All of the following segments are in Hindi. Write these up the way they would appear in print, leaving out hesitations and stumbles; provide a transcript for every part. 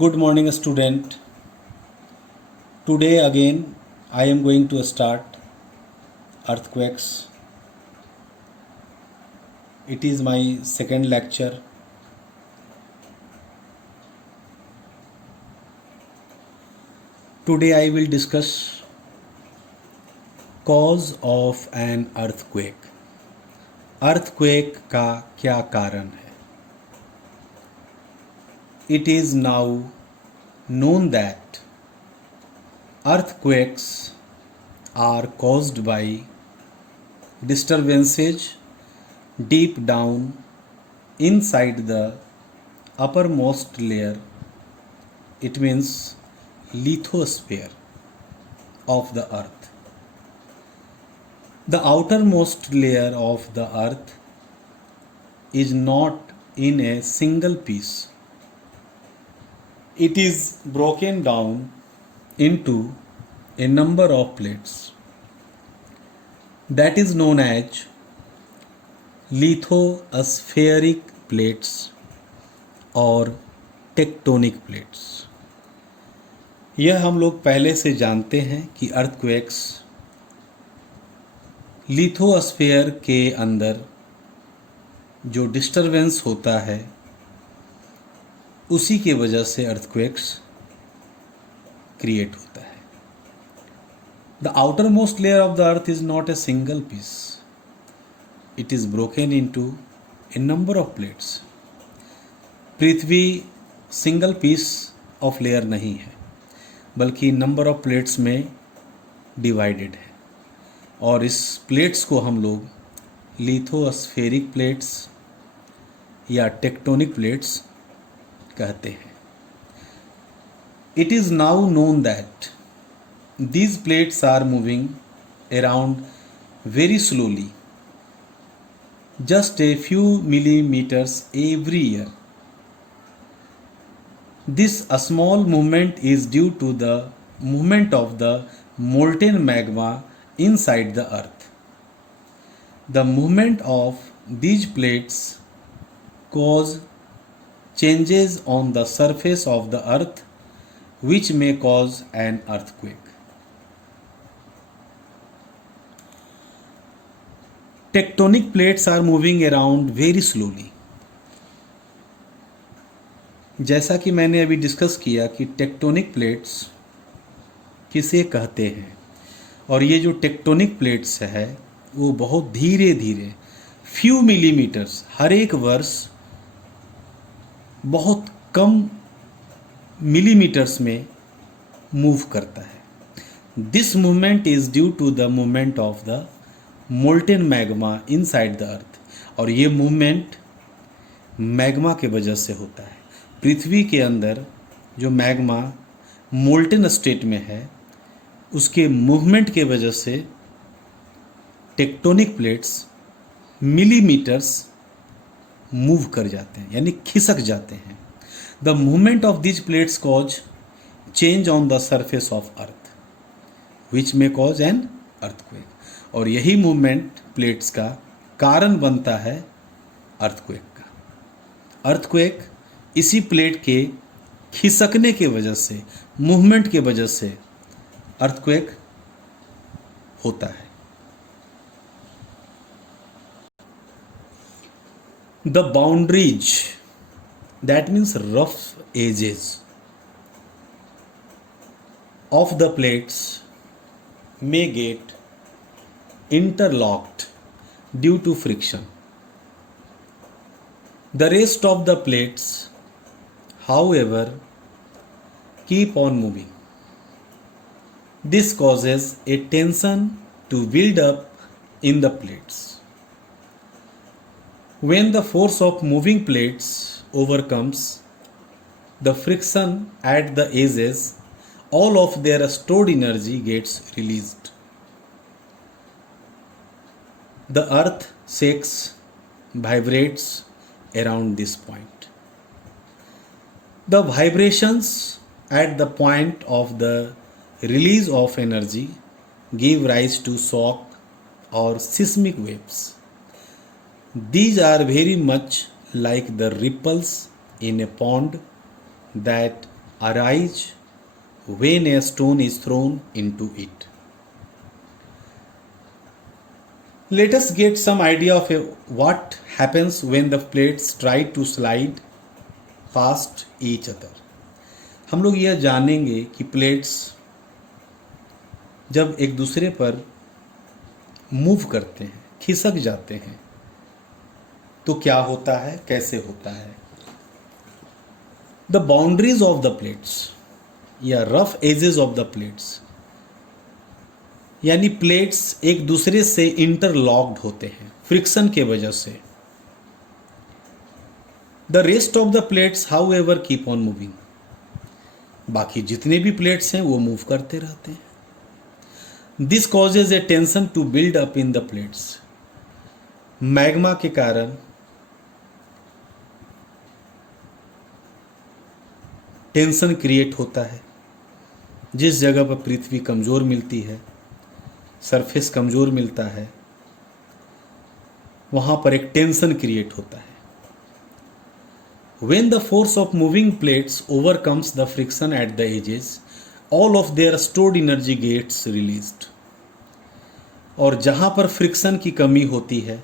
Good morning, student. Today again I am going to start earthquakes. It is my second lecture. Today I will discuss cause of an earthquake. Earthquake का क्या कारण है? It is now known that earthquakes are caused by disturbances deep down inside the uppermost layer. It means lithosphere of the earth. The outermost layer of the earth is not in a single piece. It is broken down into a number of plates. That is known as lithospheric plates और टेक्टोनिक प्लेट्स. यह हम लोग पहले से जानते हैं कि अर्थक्वेक्स लिथोस्फीयर के अंदर जो डिस्टरबेंस होता है उसी के वजह से अर्थक्वेक्स क्रिएट होता है. The outermost layer of the earth is not a single piece. It is broken into a number of plates. पृथ्वी सिंगल पीस ऑफ लेयर नहीं है बल्कि नंबर ऑफ प्लेट्स में डिवाइडेड है और इस प्लेट्स को हम लोग लिथोस्फेरिक प्लेट्स या टेक्टोनिक प्लेट्स कहते हैं. It is now known that these plates are moving around very slowly, just a few millimeters every year. This small movement is due to the movement of the molten magma inside the earth. The movement of these plates cause changes on the surface of the earth which may cause an earthquake. Tectonic plates are moving around very slowly. जैसा कि मैंने अभी डिस्कस किया कि टेक्टोनिक प्लेट्स किसे कहते हैं और ये जो टेक्टोनिक प्लेट्स है वो बहुत धीरे धीरे फ्यू मिलीमीटर्स हर एक वर्ष बहुत कम मिलीमीटर्स में मूव करता है. This movement is due to the movement of the molten magma inside the earth. और ये मूवमेंट मैग्मा के वजह से होता है. पृथ्वी के अंदर जो मैग्मा मोल्टेन स्टेट में है उसके मूवमेंट के वजह से टेक्टोनिक प्लेट्स मिलीमीटर्स मूव कर जाते हैं यानी खिसक जाते हैं. The movement of this plates cause change on the surface of earth which may cause an earthquake. और यही मूवमेंट प्लेट्स का कारण बनता है अर्थक्वेक का. अर्थक्वेक इसी प्लेट के खिसकने के वजह से मूवमेंट के वजह से अर्थक्वेक होता है. The boundaries that means rough edges of the plates may get interlocked due to friction. The rest of the plates, however, keep on moving. This causes a tension to build up in the plates. When the force of moving plates overcomes the friction at the edges, all of their stored energy gets released. The earth shakes, vibrates around this point. The vibrations at the point of the release of energy give rise to shock or seismic waves. These are very much like the ripples in a pond that arise when a stone is thrown into it. Let us get some idea of what happens when the plates try to slide past each other. हम लोग यह जानेंगे कि प्लेट्स जब एक दूसरे पर मूव करते हैं, खिसक जाते हैं, तो क्या होता है, कैसे होता है. The boundaries of the plates या rough edges of the plates, यानी प्लेट्स एक दूसरे से इंटरलॉक्ड होते हैं फ्रिक्शन के वजह से. The rest of the plates how ever keep on moving, बाकी जितने भी प्लेट्स हैं वो मूव करते रहते हैं. This causes a tension to build up in the plates. Magma के कारण टेंशन क्रिएट होता है. जिस जगह पर पृथ्वी कमज़ोर मिलती है, सरफेस कमज़ोर मिलता है, वहाँ पर एक टेंशन क्रिएट होता है. When the force of moving plates overcomes the friction at the edges, all of their stored energy gets released. और जहाँ पर फ्रिक्शन की कमी होती है,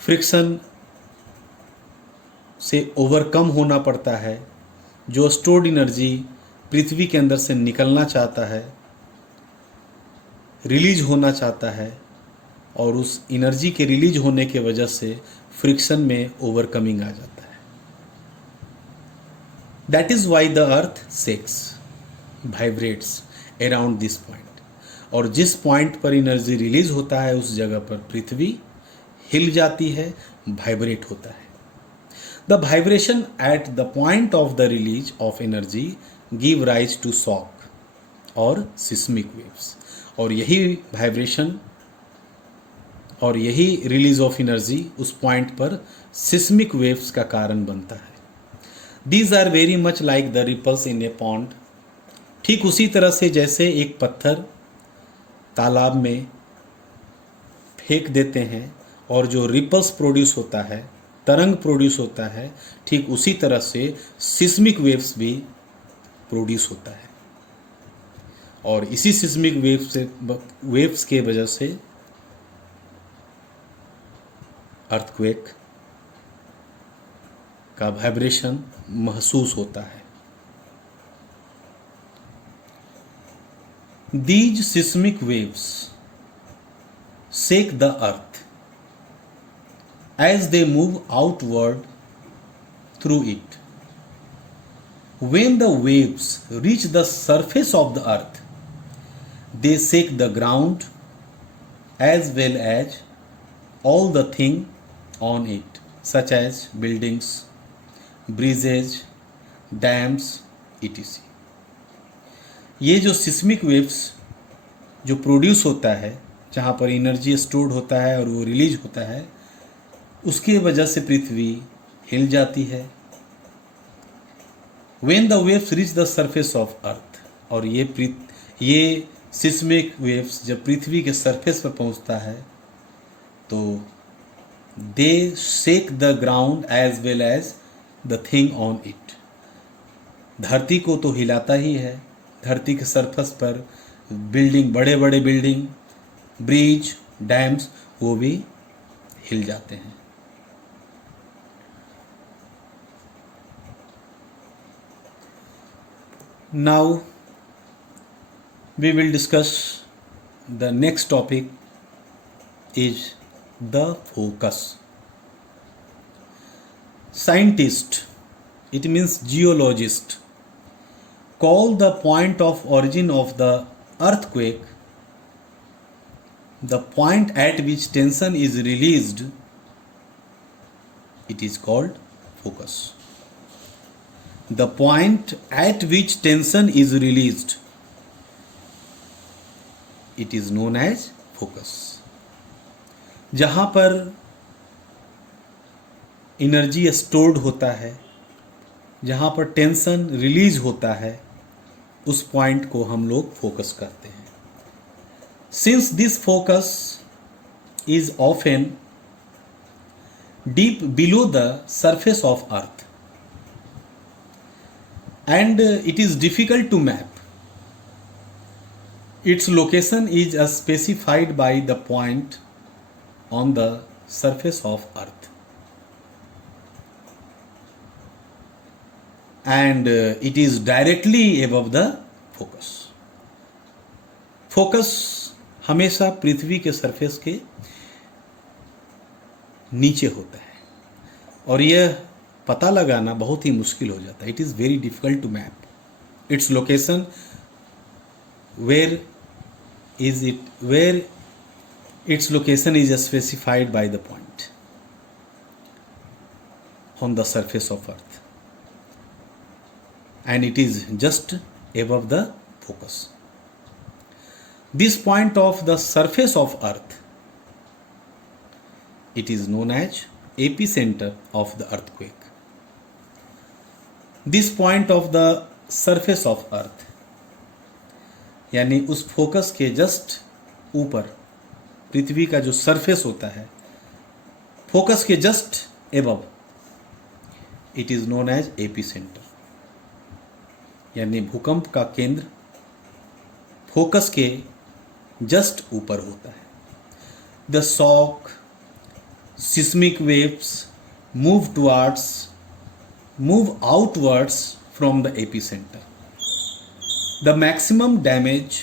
फ्रिक्शन से ओवरकम होना पड़ता है, जो स्टोर्ड एनर्जी पृथ्वी के अंदर से निकलना चाहता है, रिलीज होना चाहता है, और उस एनर्जी के रिलीज होने के वजह से फ्रिक्शन में ओवरकमिंग आ जाता है. That is why the earth shakes, vibrates around this point. और जिस पॉइंट पर एनर्जी रिलीज होता है उस जगह पर पृथ्वी हिल जाती है, वाइब्रेट होता है. The vibration at the point of the release of energy give rise to shock और सिस्मिक वेव्स. और यही वाइब्रेशन और यही रिलीज ऑफ एनर्जी उस पॉइंट पर सिस्मिक वेव्स का कारण बनता है. These are very much like the ripples in a pond. ठीक उसी तरह से जैसे एक पत्थर तालाब में फेंक देते हैं और जो रिपल्स प्रोड्यूस होता है, तरंग प्रोड्यूस होता है, ठीक उसी तरह से सिस्मिक वेव्स भी प्रोड्यूस होता है. और इसी सिस्मिक वेव्स के वजह से अर्थक्वेक का वाइब्रेशन महसूस होता है. These seismic waves shake the earth as they move outward through it. When the waves reach the surface of the earth, they shake the ground as well as all the things on it, such as buildings, bridges, dams, etc. ये जो सिस्मिक वेव्स जो प्रोड्यूस होता है, जहाँ पर एनर्जी स्टोर्ड होता है और वो रिलीज होता है, उसके वजह से पृथ्वी हिल जाती है. When the waves reach the surface of earth, और ये सिस्मिक वेव्स जब पृथ्वी के सरफेस पर पहुँचता है तो they shake the ground as well as the thing on it. धरती को तो हिलाता ही है, धरती के सरफेस पर बिल्डिंग, बड़े बड़े बिल्डिंग, ब्रिज, डैम्स, वो भी हिल जाते हैं. Now we will discuss the next topic is the focus. Scientist, it means geologist, call the point of origin of the earthquake, the point at which tension is released, it is called focus. The point at which tension is released, it is known as focus. जहाँ पर एनर्जी स्टोर्ड होता है, जहाँ पर टेंशन रिलीज होता है, उस पॉइंट को हम लोग फोकस करते हैं. Since this focus is often deep below the surface of earth and it is difficult to map. Its location is specified by the point on the surface of earth, and it is directly above the focus. Focus हमेशा पृथ्वी के सरफेस के नीचे होता है, और यह पता लगाना बहुत ही मुश्किल हो जाता है. It is very difficult to map its location. Where its location is specified by the point on the surface of earth, and it is just above the focus. This point of the surface of earth, it is known as epicenter of the earthquake. This point of the surface of earth, यानी उस फोकस के जस्ट ऊपर, पृथ्वी का जो सरफेस होता है, फोकस के just above, it is known as epicentre. यानी भूकंप का केंद्र फोकस के जस्ट ऊपर होता है. The shock, seismic waves move outwards from the epicentre. The maximum damage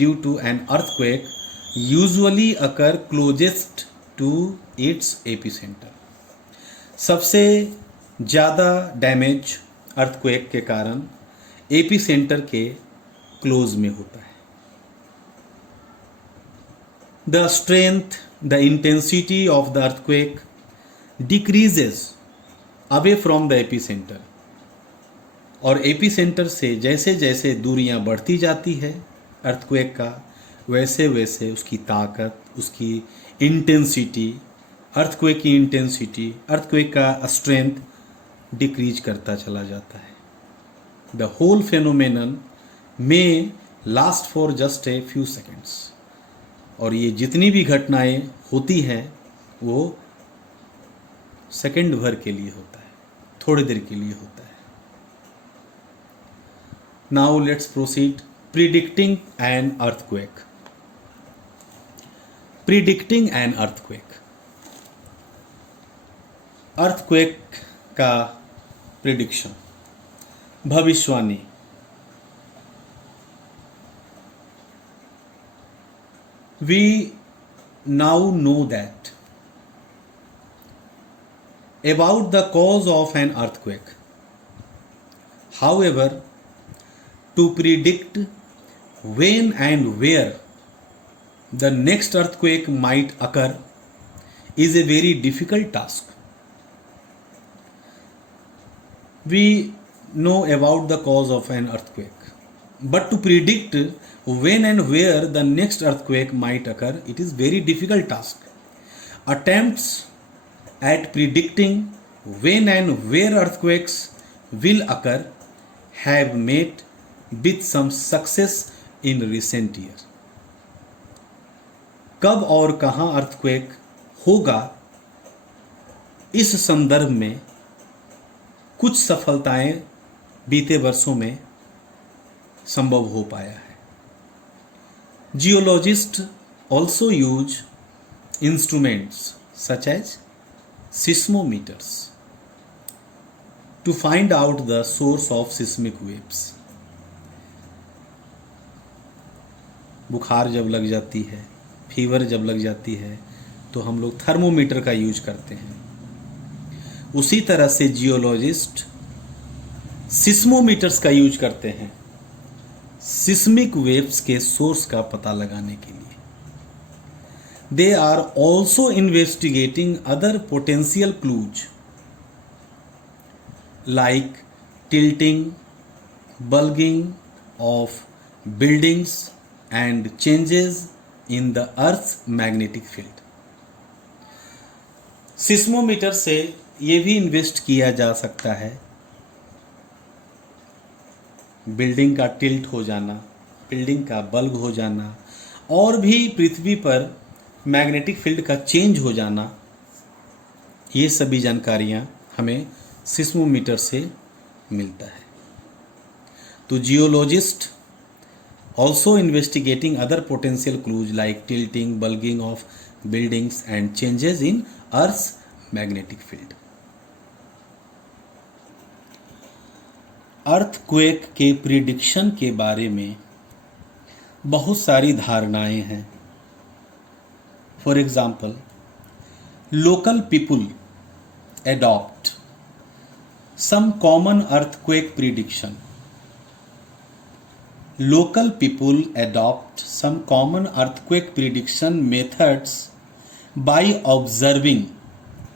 due to an earthquake usually occur closest to its epicenter. सबसे ज़्यादा डैमेज अर्थक्वेक के कारण एपीसेंटर के क्लोज में होता है. The strength, the intensity of the earthquake decreases away from the epicenter. और एपीसेंटर से जैसे जैसे दूरियां बढ़ती जाती है अर्थक्वेक का, वैसे वैसे उसकी ताकत, उसकी इंटेंसिटी, अर्थक्वेक की इंटेंसिटी, अर्थक्वेक का स्ट्रेंथ डिक्रीज करता चला जाता है. द होल फेनोमेनन में last for just a few seconds. और ये जितनी भी घटनाएं होती हैं वो सेकेंड भर के लिए होता है, थोड़ी देर के लिए होता है. Now let's proceed. Predicting an earthquake. Predicting an earthquake. Earthquake का prediction, भविष्यवाणी. We now know that about the cause of an earthquake. However, to predict when and where the next earthquake might occur is a very difficult task. We know about the cause of an earthquake, but to predict when and where the next earthquake might occur, it is very difficult task. Attempts at predicting when and where earthquakes will occur have made with some success in recent year. कब और कहाँ अर्थक्वेक होगा, इस संदर्भ में कुछ सफलताएं बीते वर्षों में संभव हो पाया है. Geologist also use instruments such as seismometers to find out the source of seismic waves. बुखार जब लग जाती है, फीवर जब लग जाती है, तो हम लोग थर्मोमीटर का यूज करते हैं. उसी तरह से जियोलॉजिस्ट सिस्मोमीटर्स का यूज करते हैं सिस्मिक वेव्स के सोर्स का पता लगाने के लिए. They are also investigating other potential clues like tilting, bulging of buildings and changes in the earth's magnetic field. Seismometer से ये भी इन्वेस्ट किया जा सकता है बिल्डिंग का टिल्ट हो जाना, बिल्डिंग का बल्ग हो जाना, और भी पृथ्वी पर मैग्नेटिक फील्ड का चेंज हो जाना. ये सभी जानकारियाँ हमें सिस्मोमीटर से मिलता है. तो geologist also investigating other potential clues like tilting, bulging of buildings and changes in Earth's magnetic field. Earthquake के प्रिडिक्शन के बारे में बहुत सारी धारणाएं हैं. For example, local people adopt some common earthquake prediction. Local people adopt some common earthquake prediction methods by observing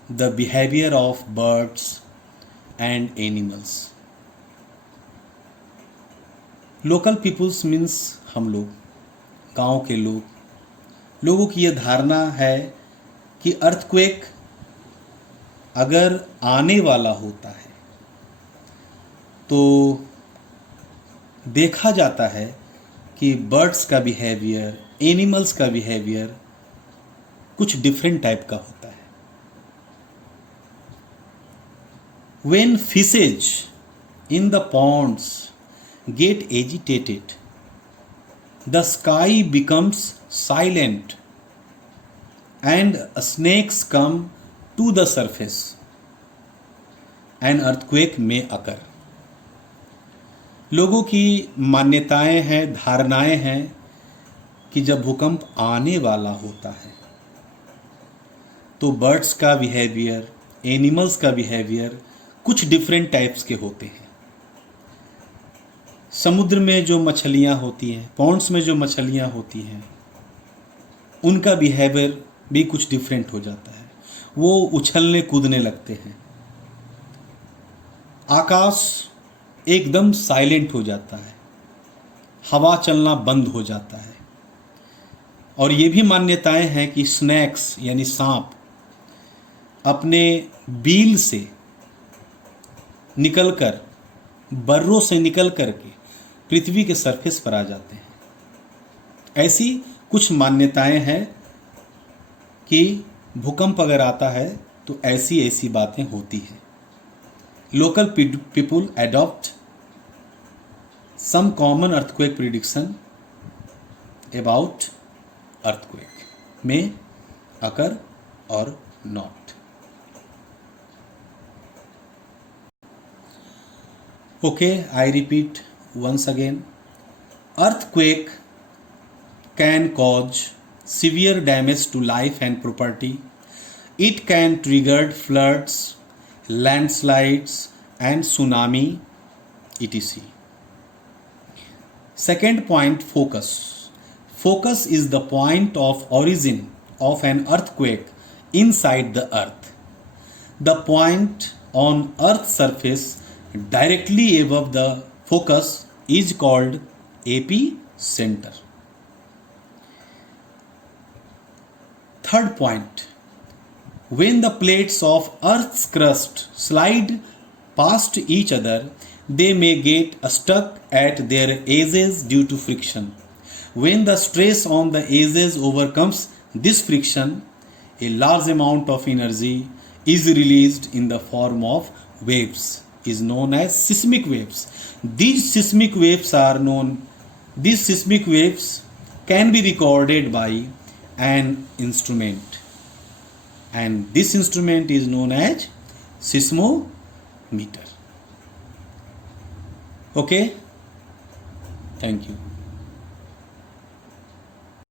the behavior of birds and animals. Local peoples means हम लोग, गांव के लोगों की यह धारणा है कि अर्थक्वेक अगर आने वाला होता है तो देखा जाता है कि बर्ड्स का बिहेवियर, एनिमल्स का बिहेवियर कुछ डिफरेंट टाइप का होता है. When fishes in the ponds get agitated, the sky becomes silent and snakes come to the surface. An earthquake may occur. लोगों की मान्यताएं हैं, धारणाएं हैं कि जब भूकंप आने वाला होता है तो बर्ड्स का बिहेवियर, एनिमल्स का बिहेवियर कुछ डिफरेंट टाइप्स के होते हैं. समुद्र में जो मछलियां होती हैं, पॉन्ड्स में जो मछलियां होती हैं, उनका बिहेवियर भी कुछ डिफरेंट हो जाता है. वो उछलने कूदने लगते हैं. आकाश एकदम साइलेंट हो जाता है, हवा चलना बंद हो जाता है. और ये भी मान्यताएं हैं कि स्नेक्स यानी सांप अपने बील से निकलकर, बर्रों से निकल करके पृथ्वी के सरफेस पर आ जाते हैं. ऐसी कुछ मान्यताएं हैं कि भूकंप अगर आता है तो ऐसी ऐसी बातें होती हैं. Local people adopt some common earthquake prediction about earthquake may occur or not. Okay, I repeat once again. Earthquake can cause severe damage to life and property. It can trigger floods, landslides and tsunami, etc. Second point, focus. Focus is the point of origin of an earthquake inside the earth. The point on earth's surface directly above the focus is called epicenter. Third point, when the plates of Earth's crust slide past each other, they may get stuck at their edges due to friction. When the stress on the edges overcomes this friction, a large amount of energy is released in the form of waves, is known as seismic waves. These seismic waves can be recorded by an instrument, and this instrument is known as seismometer. Okay, thank you.